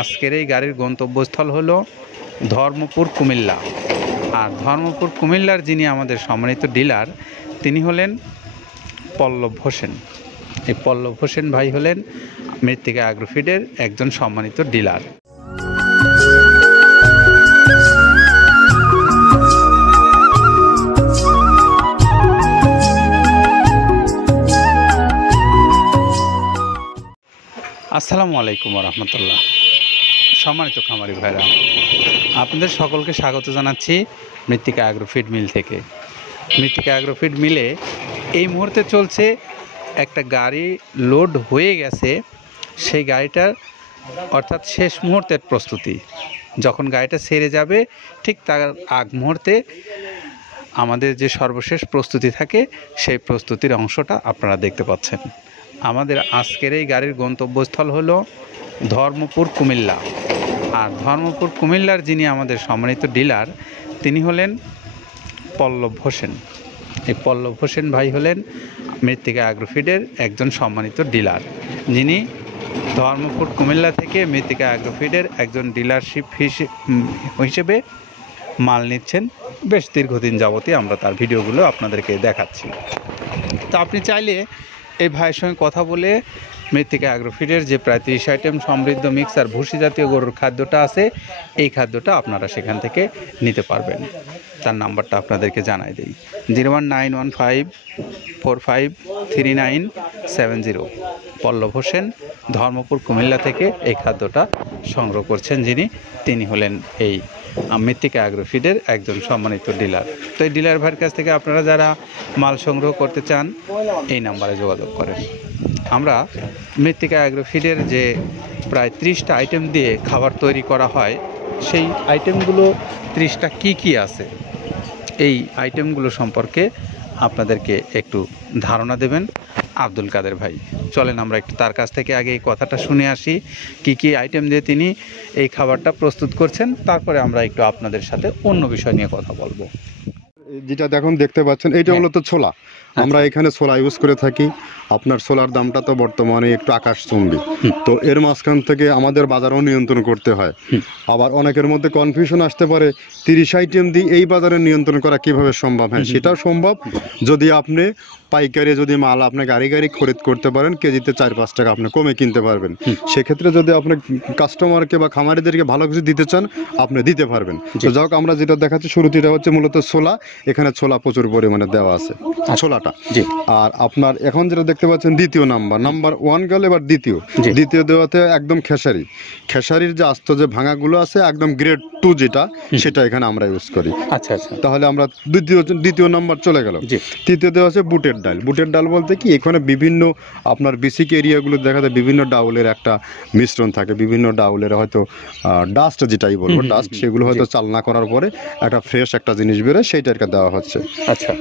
আজকের এই গাড়ির গন্তব্যস্থল হলো ধর্মপুর কুমিল্লা। আর ধর্মপুর কুমিল্লার যিনি আমাদের সম্মানিত ডিলার তিনি হলেন পল্লব হোসেন। এই পল্লব হোসেন ভাই হলেন মৃত্তিকা অ্যাগ্রোফিডের একজন সম্মানিত ডিলার। আসসালামু আলাইকুম রহমতুল্লাহ। সম্মানিত খামারি ভাইরা, আপনাদের সকলকে স্বাগত জানাচ্ছি মৃত্তিকা অ্যাগ্রোফিড মিল থেকে। মৃত্তিকা অ্যাগ্রোফিড মিলে এই মুহূর্তে চলছে একটা গাড়ি লোড হয়ে গেছে, সেই গাড়িটার অর্থাৎ শেষ মুহূর্তের প্রস্তুতি। যখন গাড়িটা ছেড়ে যাবে ঠিক তার আগ মুহূর্তে আমাদের যে সর্বশেষ প্রস্তুতি থাকে সেই প্রস্তুতির অংশটা আপনারা দেখতে পাচ্ছেন। আমাদের আজকের এই গাড়ির গন্তব্যস্থল হলো ধর্মপুর কুমিল্লা। আর ধর্মপুর কুমিল্লার যিনি আমাদের সম্মানিত ডিলার তিনি হলেন পল্লব হোসেন। এই পল্লব হোসেন ভাই হলেন মৃত্তিকা অ্যাগ্রোফিডের একজন সম্মানিত ডিলার, যিনি ধর্মপুর কুমিল্লা থেকে মৃত্তিকা অ্যাগ্রোফিডের একজন ডিলারশিপ হিসেবে মাল নিচ্ছেন। বেশ দীর্ঘদিন যাবতই আমরা তার ভিডিওগুলো আপনাদেরকে দেখাচ্ছি। তো আপনি চাইলে এই ভাইয়ের সঙ্গে কথা বলে মৃত্তিকা অ্যাগ্রোফিডের যে প্রায় 30 আইটেম সমৃদ্ধ মিক্স আর ভুসি জাতীয় গরুর খাদ্যটা আছে, এই খাদ্যটা আপনারা সেখান থেকে নিতে পারবেন। তার নাম্বারটা আপনাদেরকে জানাই দিই, 01915453970। পল্লব হোসেন ধর্মপুর কুমিল্লা থেকে এই খাদ্যটা সংগ্রহ করছেন যিনি, তিনি হলেন এই মৃত্তিকা অ্যাগ্রোফিডের একজন সম্মানিত ডিলার। তো এই ডিলার ভাইয়ের কাছ থেকে আপনারা যারা মাল সংগ্রহ করতে চান এই নাম্বারে যোগাযোগ করেন। আমরা মৃত্তিকা অ্যাগ্রোফিডের যে প্রায় 30টা আইটেম দিয়ে খাবার তৈরি করা হয়, সেই আইটেমগুলো 30টা কি আছে এই আইটেমগুলো সম্পর্কে আপনাদেরকে একটু ধারণা দেবেন আব্দুল কাদের ভাই। চলেন আমরা একটু তার কাছ থেকে আগে এই কথাটা শুনে আসি, কি আইটেম দিয়ে তিনি এই খাবারটা প্রস্তুত করছেন, তারপরে আমরা একটু আপনাদের সাথে অন্য বিষয় নিয়ে কথা বলবো। যেটা দেখুন দেখতে পাচ্ছেন এইটা হলো তো ছোলা। আমরা এখানে ছোলা ইউজ করে থাকি। আপনার ছোলার দামটা তো বর্তমানে একটু আকাশচুম্বী, তো এর মাঝখান থেকে আমাদের বাজারও নিয়ন্ত্রণ করতে হয়। আবার অনেকের মধ্যে কনফিউশন আসতে পারে 30 আইটেম দিয়ে এই বাজারে নিয়ন্ত্রণ করা কিভাবে সম্ভব। হ্যাঁ, সেটাও সম্ভব যদি আপনি পাইকারি যদি মাল আপনি গাড়ি খরিদ করতে পারেন, কেজিতে 4-5 টাকা আপনি কমে কিনতে পারবেন। সেক্ষেত্রে যদি আপনি কাস্টমারকে বা খামারিদেরকে ভালো কিছু দিতে চান আপনি দিতে পারবেন। তো যাই হোক, আমরা যেটা দেখাচ্ছি শুরুতে এটা হচ্ছে মূলত ছোলা। এখানে ছোলা প্রচুর পরিমাণে দেওয়া আছে ছোলাটা। আর আপনার এখন যেটা দেখতে পাচ্ছেন দ্বিতীয় নাম্বার 1 গেল, এবার দ্বিতীয় দেওয়াতে একদম খেসারির যে আস্ত যে ভাঙাগুলো আছে একদম গ্রেড 2 যেটা, সেটা এখানে আমরা ইউজ করি। আচ্ছা, তাহলে আমরা দ্বিতীয় নাম্বার চলে গেল। তৃতীয় দেওয়া আছে বুটের ডাল বলতে কি, এখানে বিভিন্ন আপনার বেসিক এরিয়াগুলো দেখা যায় বিভিন্ন ডাউলের একটা মিশ্রণ থাকে, বিভিন্ন ডাউলের হয়তো ডাস্ট যেটাই বলবো ডাস্ট, সেগুলো হয়তো চালনা করার পরে একটা ফ্রেশ একটা জিনিস বেরোয়, সেইটাকে দেওয়া হচ্ছে। আচ্ছা,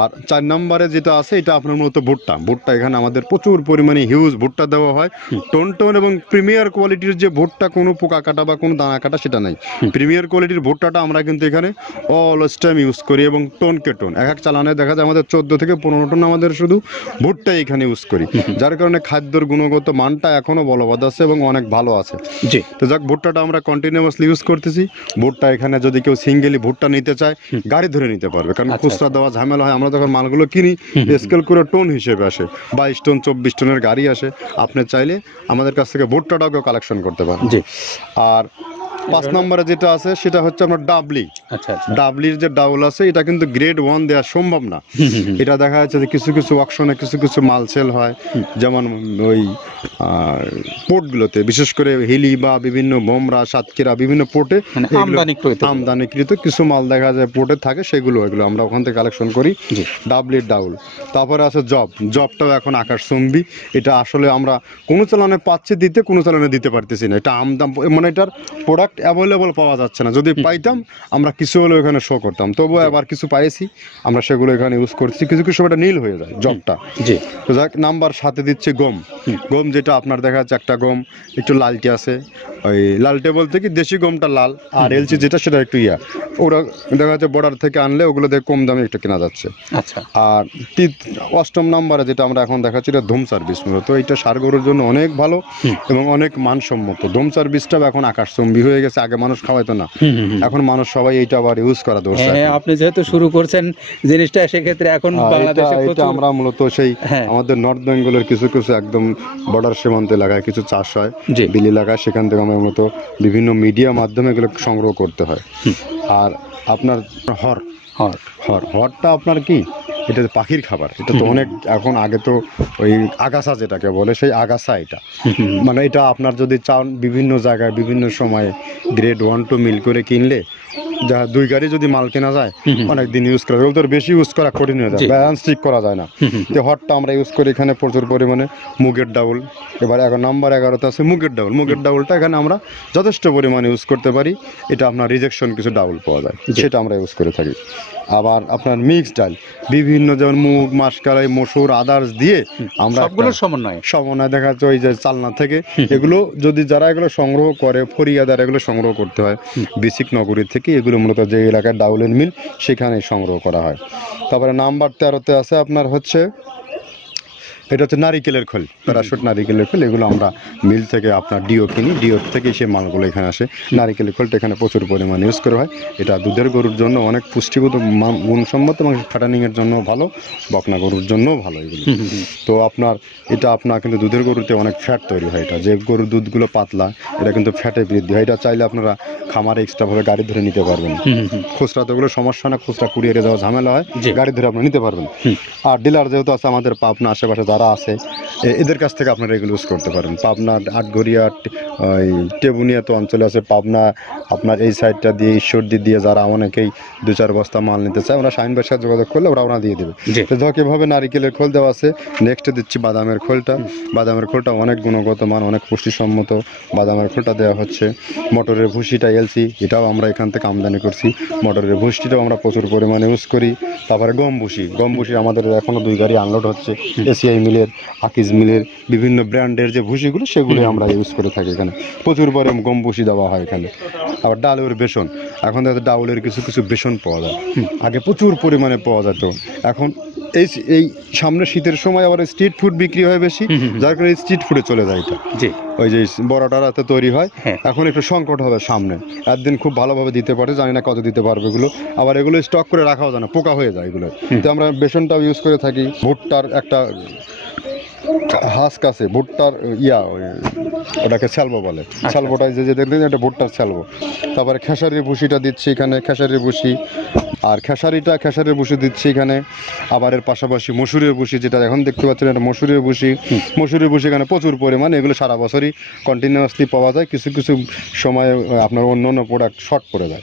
আর 4 নম্বরে যেটা আছে এটা আপনার মূলত ভুট্টা এখানে আমাদের প্রচুর পরিমাণে হিউজ ভুট্টা দেওয়া হয়। টোন এবং প্রিমিয়ার কোয়ালিটির যে ভুট্টা, কোনো পোকা কাটা বা কোনো দানা কাটা সেটা নাই। প্রিমিয়ার কোয়ালিটির ভুট্টাটা আমরা কিন্তু এখানে অলওয়েজ টাইম ইউজ করি, এবং টোনকে টোন এক চালানে দেখা যায় আমাদের 14 থেকে 15 টন আমাদের শুধু ভুট্টা এখানে ইউজ করি, যার কারণে খাদ্যর গুণগত মানটা এখনো বলবৎ আছে এবং অনেক ভালো আছে। জি, তো যাক, ভুট্টাটা আমরা কন্টিনিউয়াসলি ইউজ করতেছি। ভুট্টা এখানে যদি কেউ সিঙ্গেলি ভুট্টা নিতে চায় গাড়ি ধরে নিতে পারবে, কারণ খুচরা দেওয়া ঝামেলা হয়। আমরা যখন মালগুলো কিনি স্কেল করে টোন হিসেবে আসে, 22 টন 24 টনের গাড়ি আসে। আপনি চাইলে আমাদের কাছ থেকে ভুট্টাটাও কেউ কালেকশন করতে পারেন। জি, আর 5 নম্বরে যেটা আছে সেটা হচ্ছে আপনার ডাবলি। ডাবলির যে ডাউল আছে এটা কিন্তু গ্রেড 1 দেওয়া সম্ভব না। এটা দেখা যাচ্ছে যে কিছু অকশনে কিছু মাল সেল হয়, যেমন ওই পোর্টগুলোতে, বিশেষ করে হিলি বা বিভিন্ন বোমরা, সাতক্ষীরা বিভিন্ন পোর্টে আমদানিকৃত কিছু মাল দেখা যায় পোর্টে থাকে, এগুলো আমরা ওখান থেকে কালেকশন করি। ডাবলির ডাউল। তারপরে আছে জবটাও এখন আকাশচুম্বী। এটা আসলে আমরা কোনো চালানে পাচ্ছি দিতে, কোনো চালানে দিতে পারতেছি না। এটা আমদাম, মানে এটার প্রোডাক্ট অ্যাভেলেবল পাওয়া যাচ্ছে না। যদি পাইতাম আমরা কিছু হলেও এখানে শো করতাম, তবুও আবার কিছু পাইছি আমরা, সেগুলো এখানে ইউজ করছি। কিছু কিছু সময় নীল হয়ে যায় জবটা। জি। তো যাক, নাম্বার সাথে দিচ্ছে গম। গম যেটা আপনার দেখা যাচ্ছে একটা গম একটু লালটে আছে, ওই লালটে বলতে কি দেশি গমটা লাল, আর এলচি যেটা সেটা একটু ইয়া, ওরা দেখা যাচ্ছে বর্ডার থেকে আনলে ওগুলো দেখে কম দামে একটু কেনা যাচ্ছে। আচ্ছা। আর অষ্টম নাম্বারে যেটা আমরা এখন দেখাচ্ছি এটা ধুম সার্ভিস, মূলত এটা ষাঁড় গরুর জন্য অনেক ভালো এবং অনেক মানসম্মত। ধুম সার্ভিসটা এখন আকাশচুম্বী হয়ে গেছে, আগে মানুষ খাওয়াইতো না, এখন মানুষ সবাই এইটা আবার ইউজ করা দরকার। হ্যাঁ, আপনি যেহেতু শুরু করছেন জিনিসটা, সেক্ষেত্রে এখন বাংলাদেশে এটা আমরা মূলত সেই আমাদের নর্থ বেঙ্গলের কিছু কিছু একদম বর্ডার সীমান্ত এলাকায় কিছু চাষ হয়, বিল এলাকায়, সেখান থেকে আমরা মূলত বিভিন্ন মিডিয়া মাধ্যমে এগুলো সংগ্রহ করতে হয়। আর আপনার হরটা আপনার কি, এটা পাখির খাবার, এটা তো অনেক এখন, আগে তো ওই আগাছা যেটাকে বলে সেই আগাছা, এটা মানে এটা আপনার যদি চান বিভিন্ন জায়গায় বিভিন্ন সময়ে গ্রেড 1-2 মিল করে কিনলে যা 2 গাড়ি যদি মাল কেনা যায় অনেক দিন ইউজ করা যায়। ওগুলো তো বেশি ইউজ করা কঠিন হয়ে যায়, ব্যালেন্স ঠিক করা যায় না। তো হটটা আমরা ইউজ করি এখানে প্রচুর পরিমাণে। মুগের ডাউল, এবার নাম্বার 11তে আছে মুগের ডাউল। মুগের ডাউলটা এখানে আমরা যথেষ্ট পরিমাণে ইউজ করতে পারি। এটা আপনার রিজেকশন কিছু ডাউল পাওয়া যায়, সেটা আমরা ইউজ করে থাকি। আবার আপনার মিক্স ডাল, বিভিন্ন যেমন মুগ, মাসকলাই, মসুর, আদার্স দিয়ে আমরা সবগুলোর সমন্বয় দেখা যাচ্ছে ওই যে চালনা থেকে এগুলো যদি যারা এগুলো সংগ্রহ করে, ফরিয়াদার এগুলো সংগ্রহ করতে হয় বেসিক নগরী থেকে। এগুলো মূলত যে এলাকায় ডাউলের মিল সেখানে সংগ্রহ করা হয়। তারপরে নাম্বার 13তে আছে আপনার হচ্ছে, এটা হচ্ছে নারিকেলের খোল, প্যারাশুট নারিকেলের খোল। এগুলো আমরা মিল থেকে আপনার ডিও কিনি, ডিও থেকে সেই মালগুলো এখানে আসে। নারিকেলের খোলটা এখানে প্রচুর পরিমাণে ইউজ করা হয়। এটা দুধের গরুর জন্য অনেক পুষ্টিগত গুণসম্মত এবং ফ্যাটানিংয়ের জন্য ভালো, বকনা গরুর জন্যও ভালো এগুলো। তো আপনার এটা আপনার কিন্তু দুধের গরুতে অনেক ফ্যাট তৈরি হয়। এটা যে গরুর দুধগুলো পাতলা, এটা কিন্তু ফ্যাটে বৃদ্ধি হয়। এটা চাইলে আপনারা খামারে এক্সট্রাভাবে গাড়ি ধরে নিতে পারবেন। খুচরা তো ওগুলো সমস্যা না, খুচরা কুরিয়ারে যাওয়া ঝামেলা হয়, গাড়ি ধরে আপনারা নিতে পারবেন। আর ডিলার যেহেতু আছে আমাদের পাবনা আশেপাশে যারা আছে, এদের কাছ থেকে আপনারা এগুলো ইউজ করতে পারেন। পাবনা, আটঘরিয়া, ওই টেবুনিয়া তো অঞ্চলে আছে, পাবনা আপনার এই সাইডটা দিয়ে ঈশ্বরদী দিয়ে যারা অনেকেই 2-4 বস্তা মাল নিতে চায়, ওরা শাহিন ভাইয়ের সাথে যোগাযোগ করলে ওরা দিয়ে দেবে। তো ধরো এভাবে নারিকেলের খোল দেওয়া আছে। নেক্সটে দিচ্ছি বাদামের খোলটা। বাদামের খোলটা অনেক গুণগত মান, অনেক পুষ্টিসম্মত বাদামের খোলটা দেওয়া হচ্ছে। মটরের ভুসিটা এলসি, এটাও আমরা এখান থেকে আমদানি করছি। মটরের ভুসিটাও আমরা প্রচুর পরিমাণে ইউজ করি। তারপরে গম ভুসি আমাদের এখনও 2 গাড়ি আনলোড হচ্ছে এসিআই মিলের, আকিজ মিলের, বিভিন্ন ব্র্যান্ডের যে ভুসিগুলো সেগুলো আমরা ইউজ করে থাকি। এখানে প্রচুর পরিমাণে গম ভুসি দেওয়া হয় এখানে। আবার ডালের বেসন, এখন ডাউলের কিছু কিছু বেসন পাওয়া যায়, আগে প্রচুর পরিমাণে পাওয়া যেত। এখন এই সামনে শীতের সময় আবার স্ট্রিট ফুড বিক্রি হয় বেশি, যার কারণে স্ট্রিট ফুডে চলে যায় এটা। ওই যে বড়টা রাতে তৈরি হয়, এখন একটু সংকট হবে সামনে, একদিন খুব ভালোভাবে দিতে পারে, জানি না কত দিতে পারবে এগুলো। আবার এগুলো স্টক করে রাখাও যায় না, পোকা হয়ে যায় এগুলো। তো আমরা বেসনটাও ইউজ করে থাকি। ভুট্টার একটা হাস্ক আছে, ভুট্টার ওটাকে স্যালবো বলে, স্যালবোটা যে দেখবেন এটা ভুট্টার স্যালবো। তারপরে খেসারির ভুসিটা দিচ্ছি এখানে, খেসারির ভুসি। আর খেসারির ভুসি দিচ্ছি এখানে। আবার এর পাশাপাশি মসুরের ভুসি, যেটা এখন দেখতে পাচ্ছেন এটা মসুরের ভুসি এখানে প্রচুর পরিমাণে। এগুলো সারা বছরই কন্টিনিউয়াসলি পাওয়া যায়, কিছু কিছু সময় আপনার অন্য অন্য প্রোডাক্ট শর্ট পড়ে যায়।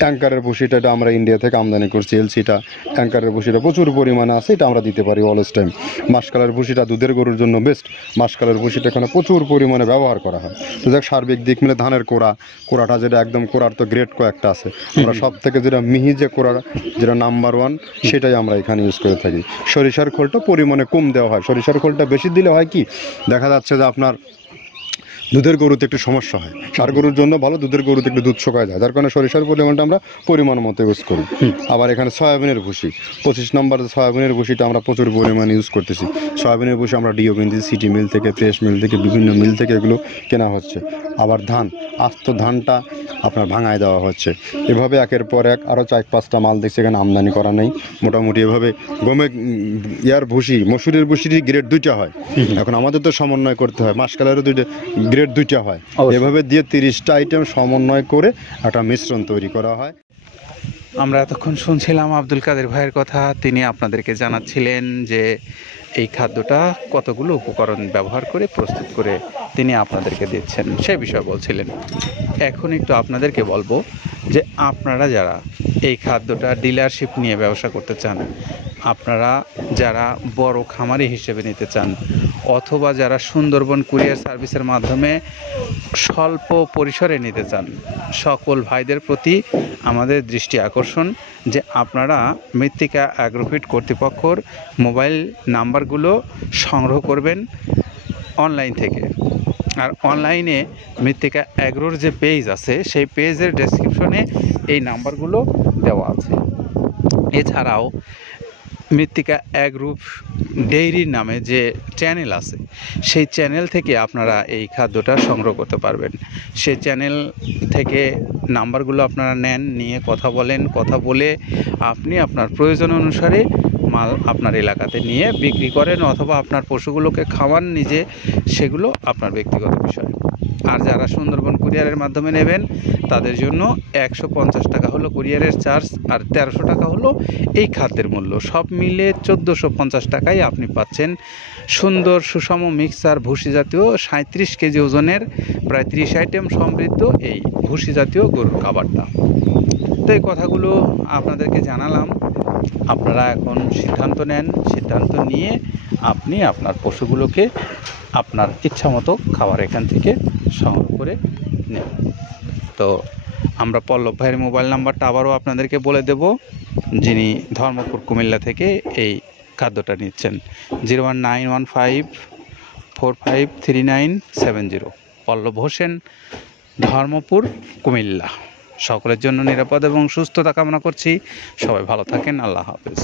ট্যাঙ্কারের ভুসিটা এটা আমরা ইন্ডিয়া থেকে আমদানি করছি, এলসিটা। ট্যাঙ্কারের ভুসিটা প্রচুর পরিমাণে আছে, এটা আমরা দিতে পারি অলওয়েজ টাইম। মাসকালের ভুসিটা দুধের গরুর জন্য বেস্ট। মাসকালের ভুসিটা এখানে প্রচুর পরিমাণে ব্যবহার করা হয়। তো যাক, সার্বিক দিক মিলে ধানের কোড়াটা যেটা একদম, কোড়ার তো গ্রেড কয়েকটা আছে, আমরা সব থেকে যেটা মিহি যে কোড়া, যেটা নাম্বার 1, সেটাই আমরা এখানে ইউজ করে থাকি। সরিষার খোলটা পরিমাণে কম দেওয়া হয়। সরিষার খোলটা বেশি দিলে হয় কি, দেখা যাচ্ছে যে আপনার দুধের গরুতে একটু সমস্যা হয়। ষাঁড় গরুর জন্য ভালো, দুধের গরুতে একটু দুধ শুকায় যায়, যার কারণে সরিষার পরিমাণটা আমরা পরিমাণ মতো ইউজ করি। আবার এখানে সয়াবিনের ভুসি, 25 নম্বর সয়াবিনের ভুসিটা আমরা প্রচুর পরিমাণে ইউজ করতেছি। সয়াবিনের ভুসি আমরা ডিও কিনতেছি সিটি মিল থেকে, ফ্রেশ মিল থেকে, বিভিন্ন মিল থেকে এগুলো কেনা হচ্ছে। আবার ধান, আস্ত ধানটা আপনার ভাঙায় দেওয়া হচ্ছে। এভাবে একের পর এক আরও 4-5টা মাল দেখছি এখানে আমদানি করা নেই। মোটামুটি এভাবে ভুসি, মসুরের ভুসির গ্রেড 2টা হয়। এখন আমাদের তো সমন্বয় করতে হয়, মাসকালেরও গ্রেড 2টা হয়। এভাবে দিয়ে 30টা আইটেম সমন্বয় করে একটা মিশ্রণ তৈরি করা হয়। আমরা এতক্ষণ শুনছিলাম আব্দুল কাদের ভাইয়ের কথা। তিনি আপনাদেরকে জানাচ্ছিলেন যে এই খাদ্যটা কতগুলো উপকরণ ব্যবহার করে প্রস্তুত করে তিনি আপনাদেরকে দিচ্ছেন, সে বিষয়ে বলছিলেন। এখন একটু আপনাদেরকে বলবো যে আপনারা যারা এই খাদ্যটা ডিলারশিপ নিয়ে ব্যবসা করতে চান, আপনারা যারা বড় খামারি হিসেবে নিতে চান, অথবা যারা সুন্দরবন কুরিয়ার সার্ভিসের মাধ্যমে স্বল্প পরিসরে নিতে চান, সকল ভাইদের প্রতি আমাদের দৃষ্টি আকর্ষণ যে আপনারা মৃত্তিকা অ্যাগ্রোফিট কর্তৃপক্ষর মোবাইল নাম্বারগুলো সংগ্রহ করবেন অনলাইন থেকে। আর অনলাইনে মৃত্তিকা অ্যাগ্রোর যে পেজ আছে সেই পেজের ডেসক্রিপশনে এই নাম্বারগুলো দেওয়া আছে। এছাড়াও মৃত্তিকা অ্যাগ্রো ডেইরির নামে যে চ্যানেল আছে সেই চ্যানেল থেকে আপনারা এই খাদ্যটা সংগ্রহ করতে পারবেন। সেই চ্যানেল থেকে নাম্বারগুলো আপনারা নেন, নিয়ে কথা বলেন, কথা বলে আপনি আপনার প্রয়োজন অনুসারে মাল আপনার এলাকাতে নিয়ে বিক্রি করেন অথবা আপনার পশুগুলোকে খাওয়ান নিজে, সেগুলো আপনার ব্যক্তিগত বিষয়। আর যারা সুন্দরবন কুরিয়ারের মাধ্যমে নেবেন তাদের জন্য 150 টাকা হলো কুরিয়ারের চার্জ, আর 1300 টাকা হলো এই খাদ্যের মূল্য। সব মিলে 1450 টাকায় আপনি পাচ্ছেন সুন্দর সুষম মিক্সার ভুসি জাতীয় 37 কেজি ওজনের প্রায় 30 আইটেম সমৃদ্ধ এই ভুসি জাতীয় গরুর খাবারটা। তো এই কথাগুলো আপনাদেরকে জানালাম। আপনারা এখন সিদ্ধান্ত নেন, সিদ্ধান্ত নিয়ে আপনি আপনার পশুগুলোকে আপনার ইচ্ছামতো খাবার এখান থেকে সংগ্রহ করে নেন। তো আমরা পল্লব ভাইয়ের মোবাইল নাম্বারটা আবারও আপনাদেরকে বলে দেব, যিনি ধর্মপুর কুমিল্লা থেকে এই খাদ্যটা নিচ্ছেন। 01954539770। পল্লব হোসেন, ধর্মপুর, কুমিল্লা। সকলের জন্য নিরাপদ এবং সুস্থতা কামনা করছি। সবাই ভালো থাকেন। আল্লাহ হাফেজ।